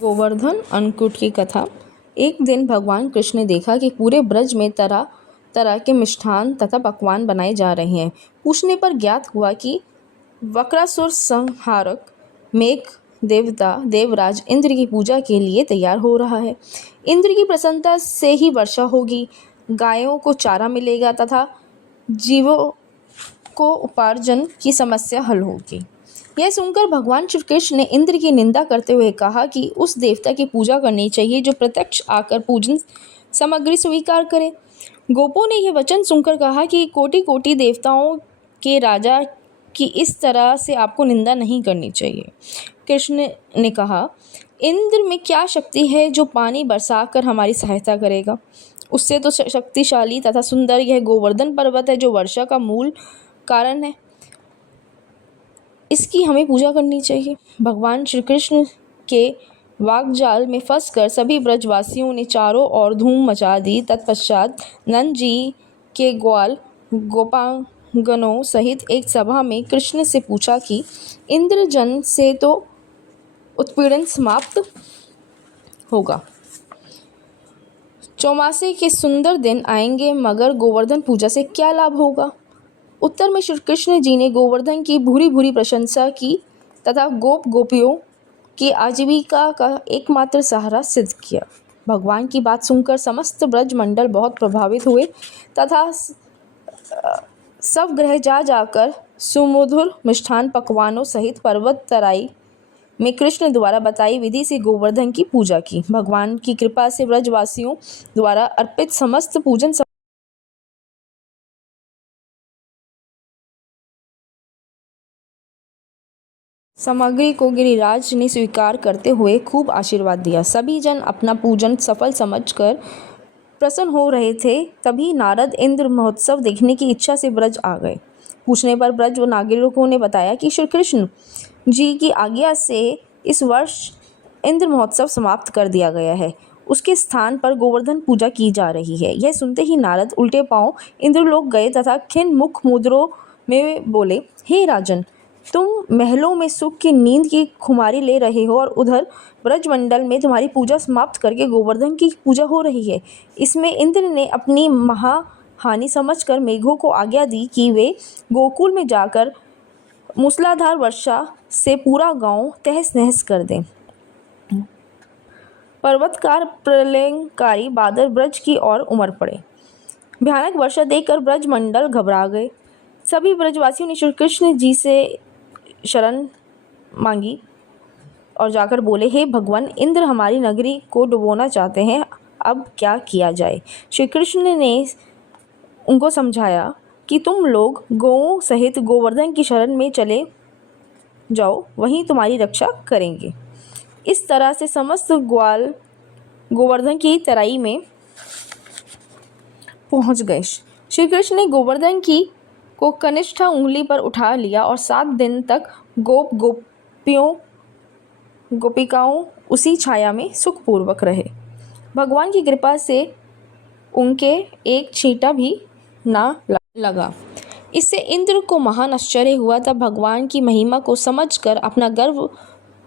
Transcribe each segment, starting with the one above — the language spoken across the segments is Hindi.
गोवर्धन अन्नकूट की कथा। एक दिन भगवान कृष्ण ने देखा कि पूरे ब्रज में तरह तरह के मिष्ठान तथा पकवान बनाए जा रहे हैं। पूछने पर ज्ञात हुआ कि वक्रासुर संहारक मेघ देवता देवराज इंद्र की पूजा के लिए तैयार हो रहा है। इंद्र की प्रसन्नता से ही वर्षा होगी, गायों को चारा मिलेगा तथा जीवों को उपार्जन की समस्या हल होगी। यह सुनकर भगवान श्री कृष्ण ने इंद्र की निंदा करते हुए कहा कि उस देवता की पूजा करनी चाहिए जो प्रत्यक्ष आकर पूजन सामग्री स्वीकार करे। गोपों ने यह वचन सुनकर कहा कि कोटि कोटि देवताओं के राजा की इस तरह से आपको निंदा नहीं करनी चाहिए। कृष्ण ने कहा, इंद्र में क्या शक्ति है जो पानी बरसाकर हमारी सहायता करेगा? उससे तो शक्तिशाली तथा सुंदर यह गोवर्धन पर्वत है जो वर्षा का मूल कारण है। इसकी हमें पूजा करनी चाहिए। भगवान श्री कृष्ण के वाकजाल में फंसकर सभी ब्रजवासियों ने चारों ओर धूम मचा दी। तत्पश्चात नंद जी के ग्वाल गोपांगनों सहित एक सभा में कृष्ण से पूछा कि इंद्रजन से तो उत्पीड़न समाप्त होगा, चौमासे के सुंदर दिन आएंगे, मगर गोवर्धन पूजा से क्या लाभ होगा? उत्तर में श्री कृष्ण जी ने गोवर्धन की भूरी भूरी प्रशंसा की तथा गोप गोपियों की आजीविका का एकमात्र सहारा सिद्ध किया। भगवान की बात सुनकर समस्त ब्रजमंडल बहुत प्रभावित हुए तथा सब ग्रह जा जाकर सुमधुर मिष्ठान पकवानों सहित पर्वत तराई में कृष्ण द्वारा बताई विधि से गोवर्धन की पूजा की। भगवान की कृपा से ब्रजवासियों द्वारा अर्पित समस्त पूजन सामग्री को गिरिराज ने स्वीकार करते हुए खूब आशीर्वाद दिया। सभी जन अपना पूजन सफल समझकर प्रसन्न हो रहे थे। तभी नारद इंद्र महोत्सव देखने की इच्छा से ब्रज आ गए। पूछने पर ब्रज व नागरिकों ने बताया कि श्री कृष्ण जी की आज्ञा से इस वर्ष इंद्र महोत्सव समाप्त कर दिया गया है। उसके स्थान पर गोवर्धन पूजा की जा रही है। यह सुनते ही नारद उल्टे पांव इंद्रलोक गए तथा खिन्न मुख मुद्रों में बोले, हे राजन, तुम महलों में सुख की नींद की खुमारी ले रहे हो और उधर ब्रजमंडल में तुम्हारी पूजा समाप्त करके गोवर्धन की पूजा हो रही है। इसमें इंद्र ने अपनी महाहानि समझकर मेघों को आज्ञा दी कि वे गोकुल में जाकर मूसलाधार वर्षा से पूरा गांव तहस नहस कर दें। पर्वतकार प्रलयंकारी बादल ब्रज की ओर उमड़ पड़े। भयानक वर्षा देखकर ब्रजमंडल घबरा गए। सभी ब्रजवासियों ने श्री कृष्ण जी से शरण मांगी और जाकर बोले, हे भगवान, इंद्र हमारी नगरी को डुबोना चाहते हैं, अब क्या किया जाए? श्री कृष्ण ने उनको समझाया कि तुम लोग गौओं सहित गोवर्धन की शरण में चले जाओ, वहीं तुम्हारी रक्षा करेंगे। इस तरह से समस्त ग्वाल गोवर्धन की तराई में पहुंच गए। श्री कृष्ण ने गोवर्धन को कनिष्ठ उंगली पर उठा लिया और 7 दिन तक गोपिकाओं उसी छाया में सुखपूर्वक रहे। भगवान की कृपा से उनके एक छींटा भी ना लगा। इससे इंद्र को महान आश्चर्य हुआ। तब भगवान की महिमा को समझकर अपना गर्व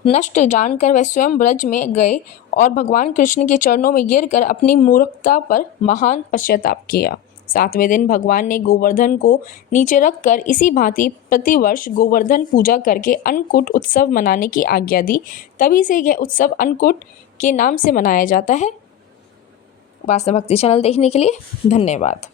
नष्ट जानकर वह स्वयं ब्रज में गए और भगवान कृष्ण के चरणों में गिरकर अपनी मूर्खता पर महान पश्चाताप किया। 7वें दिन भगवान ने गोवर्धन को नीचे रखकर इसी भांति प्रतिवर्ष गोवर्धन पूजा करके अन्नकूट उत्सव मनाने की आज्ञा दी। तभी से यह उत्सव अन्नकूट के नाम से मनाया जाता है। वासना भक्ति चैनल देखने के लिए धन्यवाद।